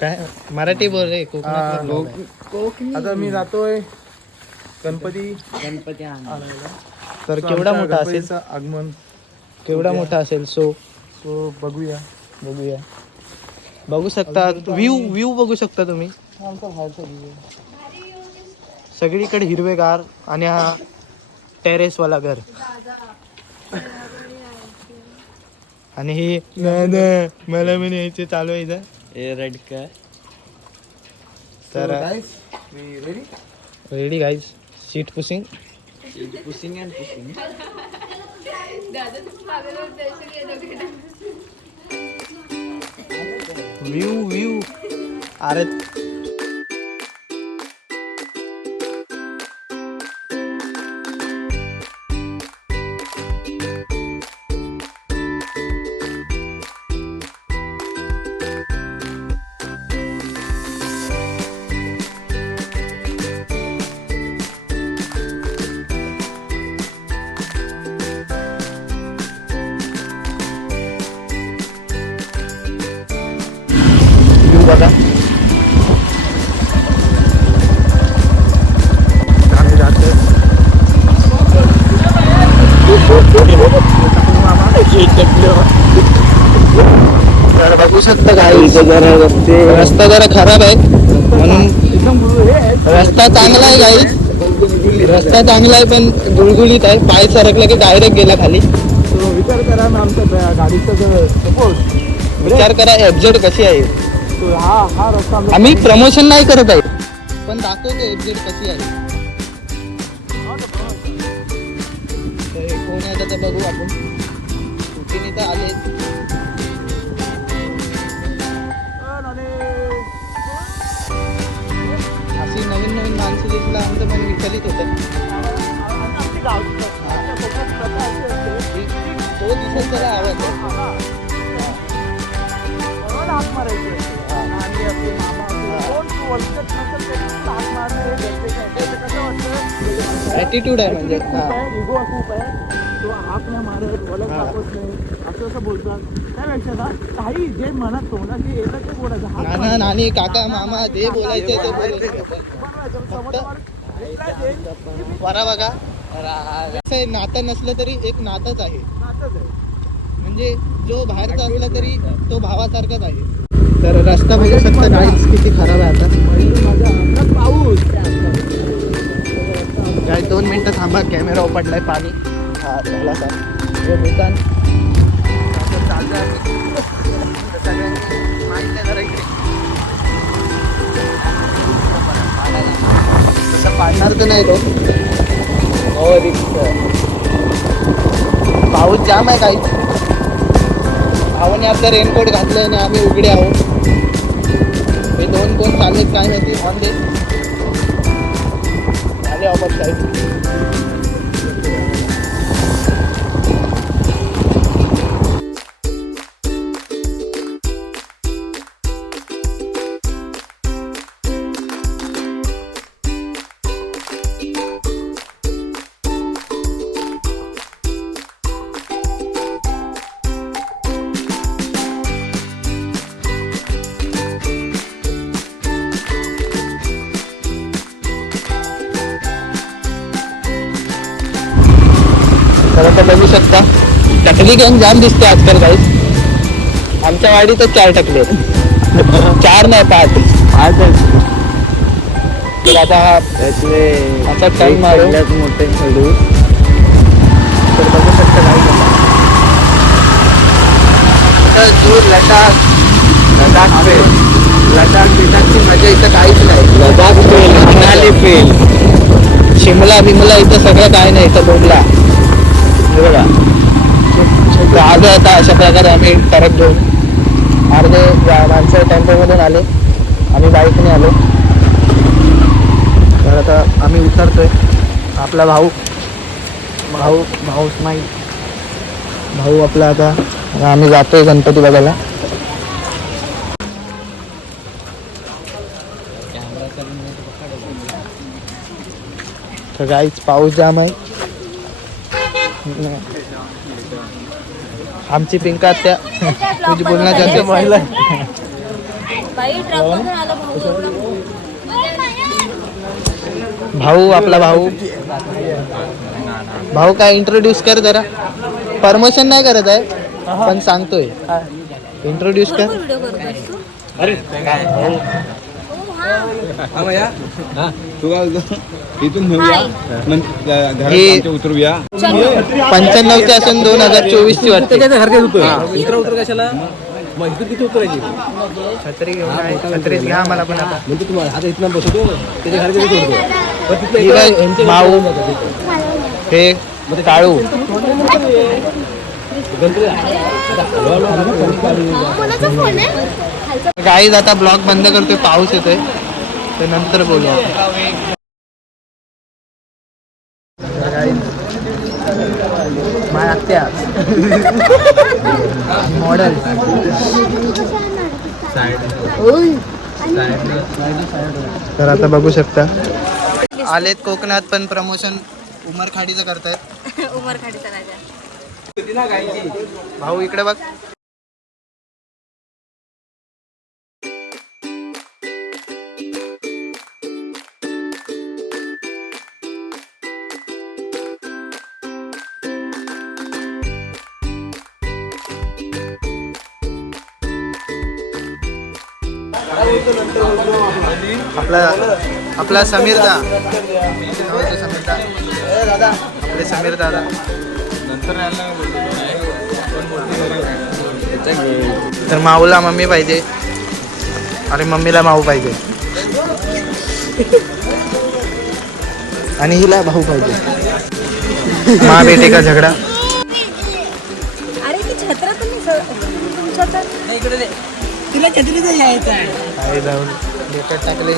काय मराठी बोल रे कोकणात. आता मी जातोय गणपती तर केवढा मोठा असेल आगमन केवढा मोठा असेल सो बघूया बघू शकता व्ह्यू बघू शकता तुम्ही आमचा बाहेरचा व्ह्यू सगळीकडे हिरवेगार आणि हा टेरेस वाला घर आणि ही मला मी यायचे चालू आहे इथं रडका तर ready guys seat pushing pushing and pushing view अरे बघा आम्ही जातोय तर बघू शकता काही रस्ता जरा खराब आहे म्हणून रस्ता चांगला आहे काही रस्ता चांगला आहे पण गुळगुळीत आहे पाय सरकला की डायरेक्ट गेला खाली विचार करा ना आमच्या गाडीचा जर सपोज विचार करा एफजेड कशी आहे हा रस्ता आम्ही प्रमोशन नाही करत आहे पण दाखवतो एफजेड कशी आहे तर हे कोण आहे तर बघू आपण स्कूटीने तर आले अशी नवीन नवीन माणसं दिसला आमचं मन विचलित होतं तो दिसेल त्याला आवाज हात मारायचे आणि आपले मामा कोण ओळखत नसेल तरी हात मारणे कसं वाटतं ॲटिट्यूड आहे म्हणजे इगो खूप आहे तो हात नाही मारत ओळख दाखवत नाही असं बोलतात त्यापेक्षा ना काही जे मनात तोंडाशी येतं ते बोलायचं नाना नानी काका मामा जे बोलायचे ते बरा बघा असं नातं नसलं तरी एक नातंच आहे म्हणजे जो बाहेरचा असला तरी तो भावासारखाच आहे तर रस्ता बघू शकता काहीच किती खराब आहे आता पाऊस काय 2 मिनिटं थांबा कॅमेरा उपटलाय पाणी हा झाला सर हे दुकान सगळ्यांनी माहिती आहे जरा इकडे तसं पाडणार तर नाही तो हो पाऊस जाम आहे काही भावाने आपलं रेनकोट घातलंय आणि आम्ही उघडे आहोत हे 2 कोण चाललेत काय माहिती ऑन आले आपण साहेब तर आता बघू शकता टकली गँग जाम दिसते आजकाल काही आमच्या वाडीत 4 टकले 4 नाही 5 तर आता हा असा टाइम मारू मोठे खेळू तर बघू शकता काही दूर लडाख बिडाखची मजा इथं काहीच नाही लडाख फेल मनाली फेल शिमला बिमला इथं सगळं काय नाही इथं बोलला बघा आज आता अशा प्रकारे आम्ही परत घेऊन अर्धे माणसं टेम्पोमधून आले आम्ही बाईकने आलो तर आता आम्ही उतरतोय आपला भाऊ स्माईल भाऊ आपला आता आम्ही जातोय गणपती बघायला तर गाईच पाऊस जाम आहे आमची पिंका त्या तुझी बोलण्याची महिला बाई ट्रक मधून आला भाऊ एवढा भाऊ आपला भाऊ काय इंट्रोड्यूस कर जरा. प्रमोशन नाही करत आहे पण सांगतोय. इंट्रोड्यूस कर. व्हिडिओ करतोस तू? अरे काय ओ हा तू काय बोलतो इथून नेऊया मग घरात हे- आमच्या उतरूया 95ची असून 2024ची वाटते. छत्री घेऊन आहे. छत्रीत घ्या मला पण आता. ही काय माऊ हे काळू. कोणाचा फोन आहे? गाईज आता ब्लॉग बंद करतोय, पाऊस येतोय तर नंतर बोलूया. मागत्या मॉडेल तर आता बघू शकता आलेत कोकणात पण प्रमोशन उमरखाडीचं करतायत. उमर खाडीचा राजा. भाऊ इकडे बघ. आपला समीरदा आपले समीर दादा तर माऊला मम्मी पाहिजे. अरे मम्मीला माऊ पाहिजे आणि हिला भाऊ पाहिजे. माँ बेटे का झगडा. अरे ती छत्र तुम्ही तुमच्या तर इकडे दे. तुला छत्रीचं यायचं आहे. काय जाऊन डोक्यात टाकले.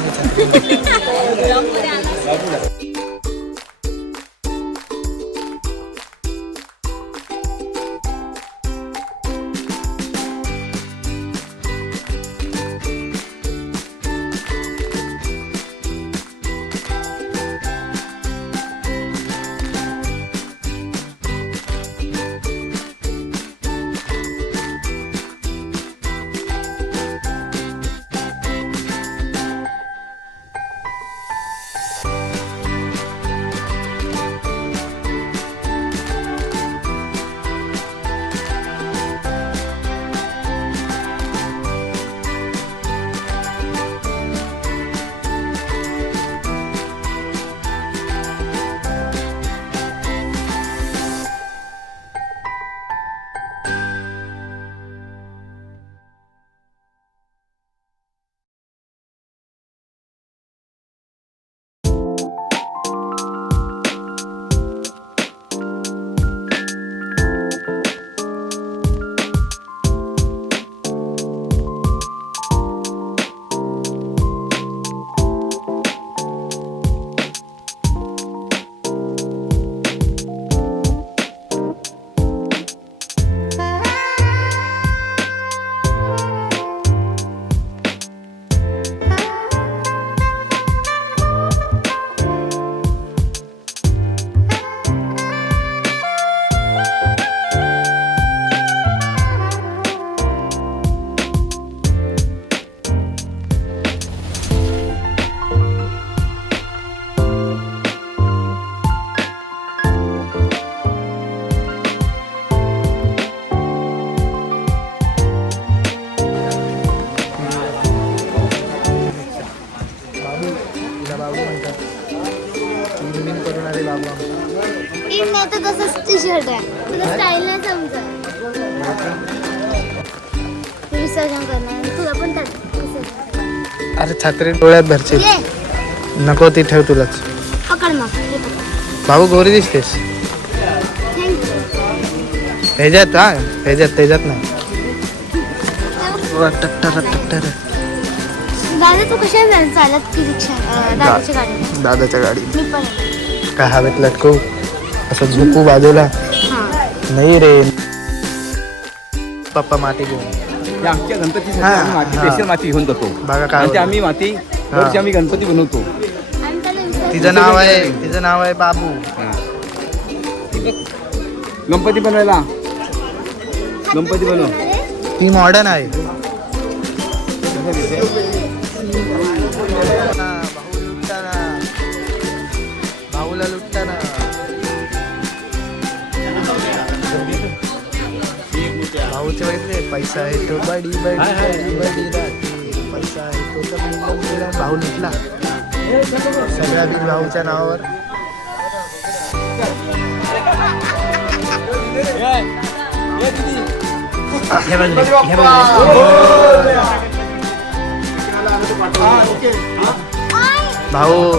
नाही तर तसंच टी शर्ट आहे. तुला स्टाईल नाही समजत. विसर्जन करणार तुला पण विसर्जन. अरे छत्री डोळ्यात भरची ये नको ती ठेव तुलाच. पकड मग हे पकड. भाऊ गोरी दिसतेस थँक्यू. ह्याच्यात. हा ह्याच्यात नाही. दादा तू कशा चालत की रिक्षा दादाची गाडी. दादाच्या गाडी मी पण काय हवेत लटकू असं झुकू बाजूला हां. नाही रे. पप्पा माती घेऊन आमच्या गणपतीसाठी हा, आम्ही माती हा. स्पेशल माती घेऊन जातो. बघा काय आणि ते आम्ही माती दरवर्षी आम्ही गणपती बनवतो. आणि त्याला विसर्जन. तिचं नाव आहे बाबू. गणपती बनवायला गणपती बनव. ती मॉडर्न आहे. भाऊ लुटताना, भाऊला लुटताना. भाऊचे बघितले पैसा आहे तो बडी बडी बडी बडी राहते, पैसा आहे तो तर गेला. भाऊ लुटला सगळ्या बी भाऊच्या नावावर.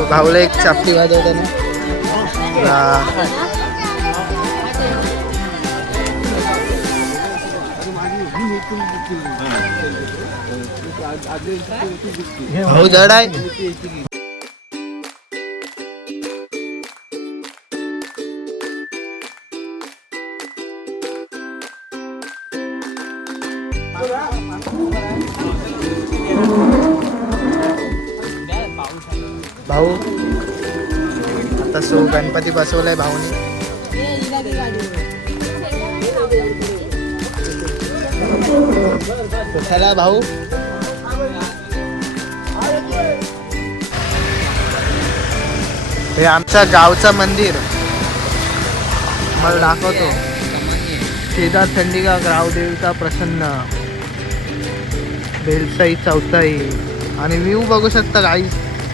भाऊला एक चापटी वाजवताना. भाऊ जड आहे. भाऊ आता गणपती बसवलाय भाऊने. चला भाऊ. हे आमच्या गावचं मंदिर मला दाखवतो. केदार थंडिका ग्रावदेवता प्रसन्न, बेलसाई चौथाई. आणि व्ह्यू बघू शकता गाईस,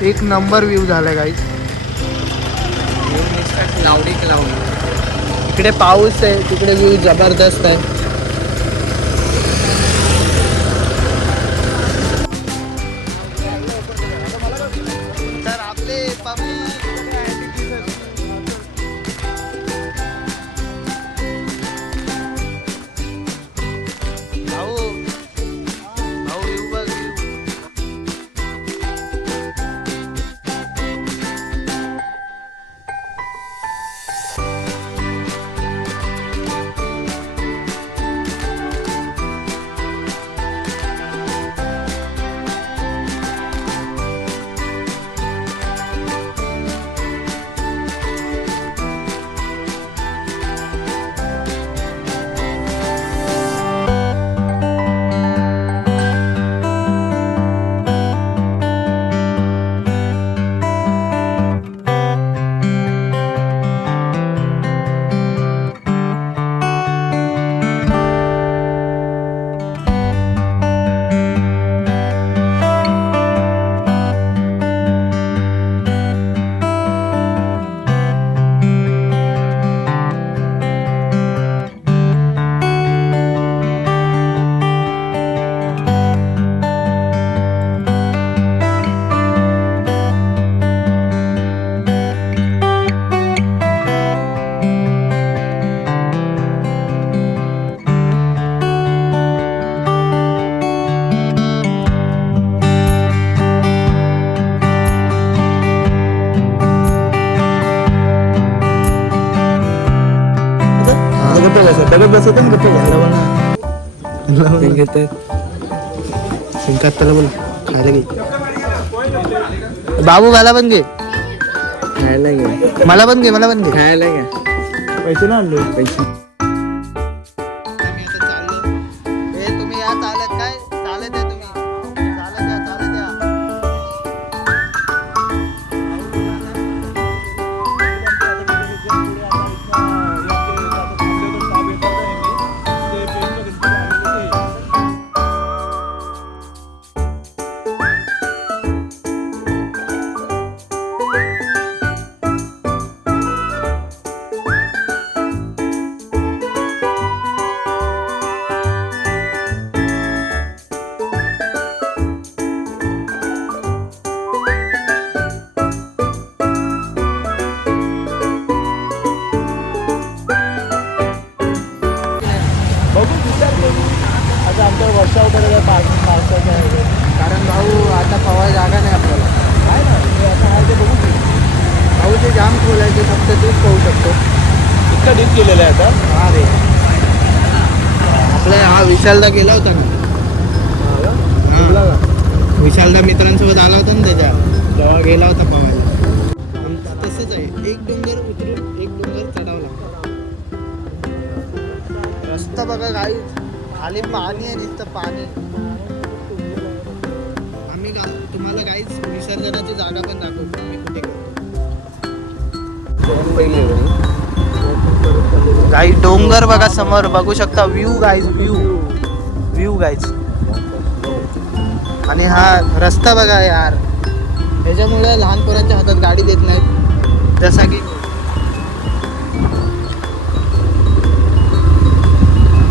एक नंबर व्ह्यू झालाय गाईस. Cloudy cloudy. इकडे पाऊस आहे, तिकडे व्ह्यू जबरदस्त आहे. तर आपले भाऊ भाऊ व्ह्यू बघ व्ह्यू. दगड बसवतो ना गप्पा सिंकात त्याला बोल खायला घे. बाबू मला पण घे, खायला घे, मला पण घे, मला पण घे. खायला घे. पैसे ना आणले पैसे. तुम्ही या चालत काय चालत या, तुम्ही चालत या, चालत या. आता आमच्या वर्षा वगैरे पावसाचं आहे. कारण भाऊ आता पवाय जागा नाही आपल्याला. काय ना ते आता आहे ते बघू की. भाऊ ते जाम खोल आहे, ते फक्त तूच पाहू शकतो. इतका डीप केलेलं आहे आता. हा रे, आपल्या हा विशालदा गेला होता ना, विशालदा मित्रांसोबत आला होता ना त्याच्या, तेव्हा गेला होता पवायला. तसंच आहे, एक डोंगर उतरून एक डोंगर चढावं लागतं. रस्ता बघा काही खाली पाणी आहे, नुसतं पाणी. तुम्हाला काहीच विसर्जनाची जागा पण दाखवतो आम्ही कुठे करतो. पहिले काही डोंगर बघा समोर बघू शकता. View guys, view guys. आणि हा रस्ता बघा यार, ह्याच्यामुळे लहान पोरांच्या हातात गाडी देत नाहीत. जसा की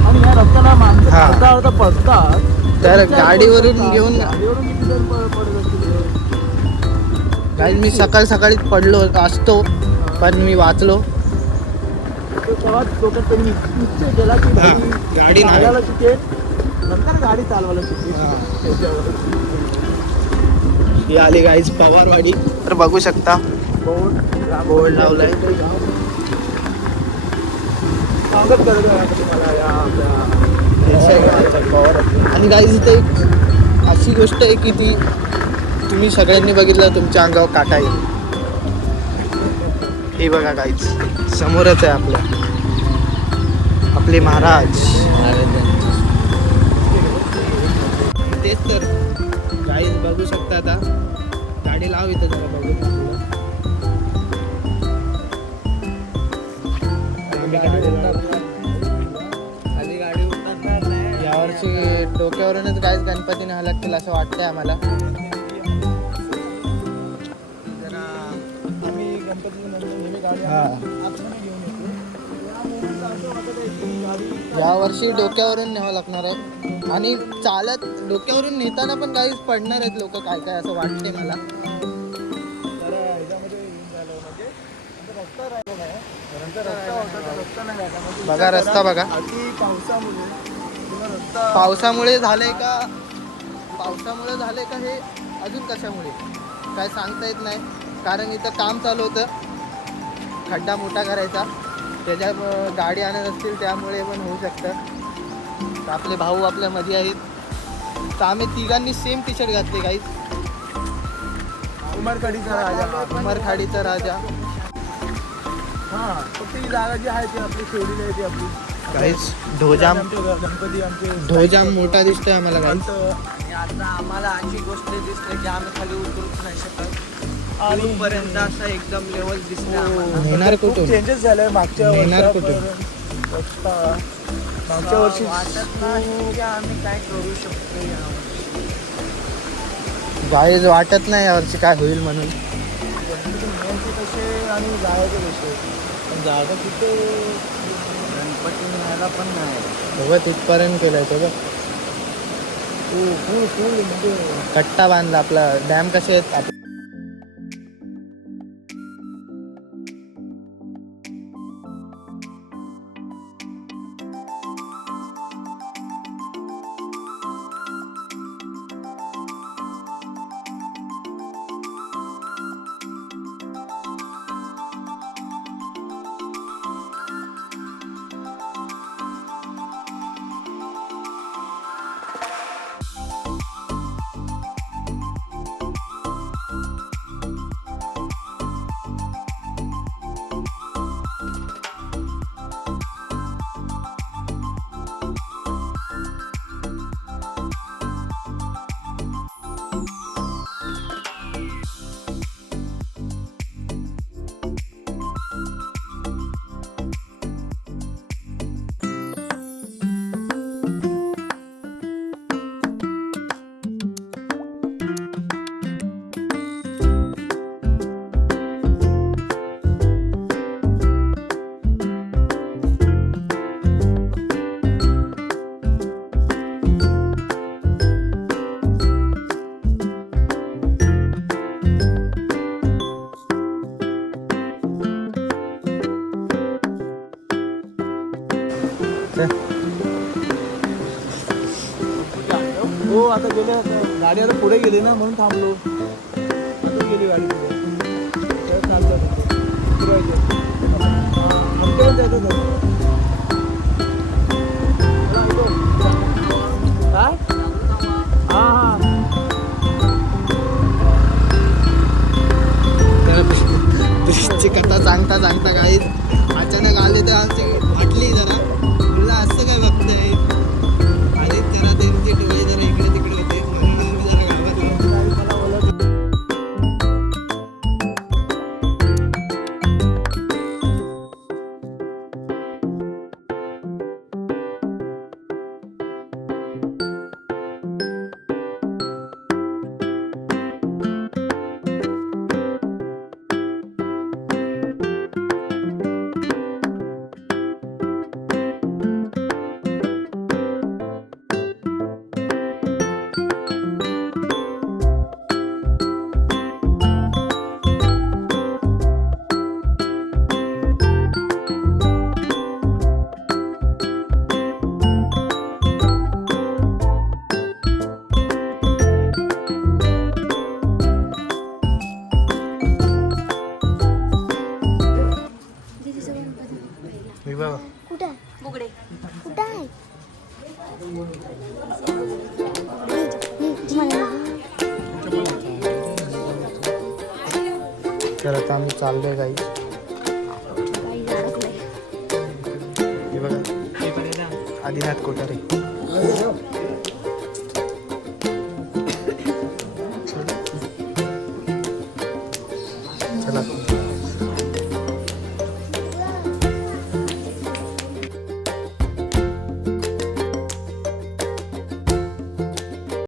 आणि या रस्त्याला माणसं हा. अर्धा अर्धा पडतात. तर गाडीवरून घेऊन गाडीवरून किती जण पडत असतील. गाईज मी सकाळीच पडलो असतो, पण मी वाचलो. तेव्हा डोक्यात त्यांनी निश्चय केला की हा, गाडी नाही. चालवायला शिकेल, नंतर गाडी चालवायला शिकेल. हा. त्याच्यावर ही आली गाईज पवारवाडी. तर बघू शकता बोर्ड लावलाय. स्वागत करत आहे आता तुम्हाला या आपल्या पवार. आणि गाईज इथे एक अशी गोष्ट आहे की ती तुम्ही सगळ्यांनी बघितलं तुमच्या अंगावर काटा येईल. हे बघा गाईज समोरच आहे आपले महाराज. तेच तर गाईज बघू शकता. आता गाडी लाव इथं जरा बघू. खाली गाडी उतरणार नाही. यावर्षी डोक्यावरूनच गाईज गणपतीने हलकतील असं वाटतंय आम्हाला. जरा आम्ही गणपतीचं मंदिर नेहमी गाडी हा. आतमध्ये घेऊन येतो. यामुळे असं वाटत आहे की गाडी यावर्षी डोक्यावरून न्यावं लागणार आहे. आणि चालत डोक्यावरून नेताना पण काही पडणार आहेत लोक काय काय असं वाटते मला. जरा ह्याच्यामध्ये येऊन झालं म्हणजे आता रस्ता राहिला नाही. नंतर रस्ता होता तर रस्ता नाही राहिला. म्हणजे बघा रस्ता बघा. अति पावसामुळे किंवा रस्ता पावसामुळे झालंय का हे अजून कशामुळे काय सांगता येत नाही. कारण इथं काम चालू होतं खड्डा मोठा करायचा, त्याच्या गाडी आणत असतील त्यामुळे पण होऊ शकतं. तर आपले भाऊ आपल्या मध्ये आहेत. तर आम्ही तिघांनी सेम टी शर्ट घातले गाईज. उमरखाडीचा राजा. उमरखाडीचा राजा. हां फक्त ही जागा जी आहे ती आपली सोडलेली आहे ती आपली गाईज ढोजाम आमचे गणपती आमचे ढोजाम मोठा दिसतोय आम्हाला गाईज. संत आणि आता आम्हाला अशी गोष्ट दिसते की आम्ही खाली उतरूच नाही शकत. आणि पर्यंत असं एकदम लेवल दिसते आम्हाला. नेणार खूप कुठून? चेंजेस झाले मागच्या नेणार कुठून? वर्षापर्यंत. मागच्या वर्षी वाटत नाही की आम्ही काय करू शकतो यावर्षी. गाईज वाटत नाही यावर्षी काय होईल म्हणून. गणपती न्यायचे कसे आणि जायचे कसे, पण जागा तिथे गणपती न्यायला पण नाही. बघा तिथपर्यंत केलंय तो बघ. फुल म्हणजे कट्टा बांधला आपला. डॅम कसे आहेत हो आता गेले गाडी आता पुढे गेली ना म्हणून थांबलो. आता गेली गाडी पुढे. तर चालतं तिथे. फिरायचं. आमच्याकडे जायचं झालं. चला, येतो. काय? हां ब्रिजची कथा सांगता गाईज अचानक आले तर आमची वाटली जरा तुला असं काय बघताय. आणि जरा त्यांचे डोळे जरा इकडे तिकडे होते म्हणून आम्ही जरा गावात तर आता आम्ही चाललोय काही हे बघा आदिनाथ कोठारे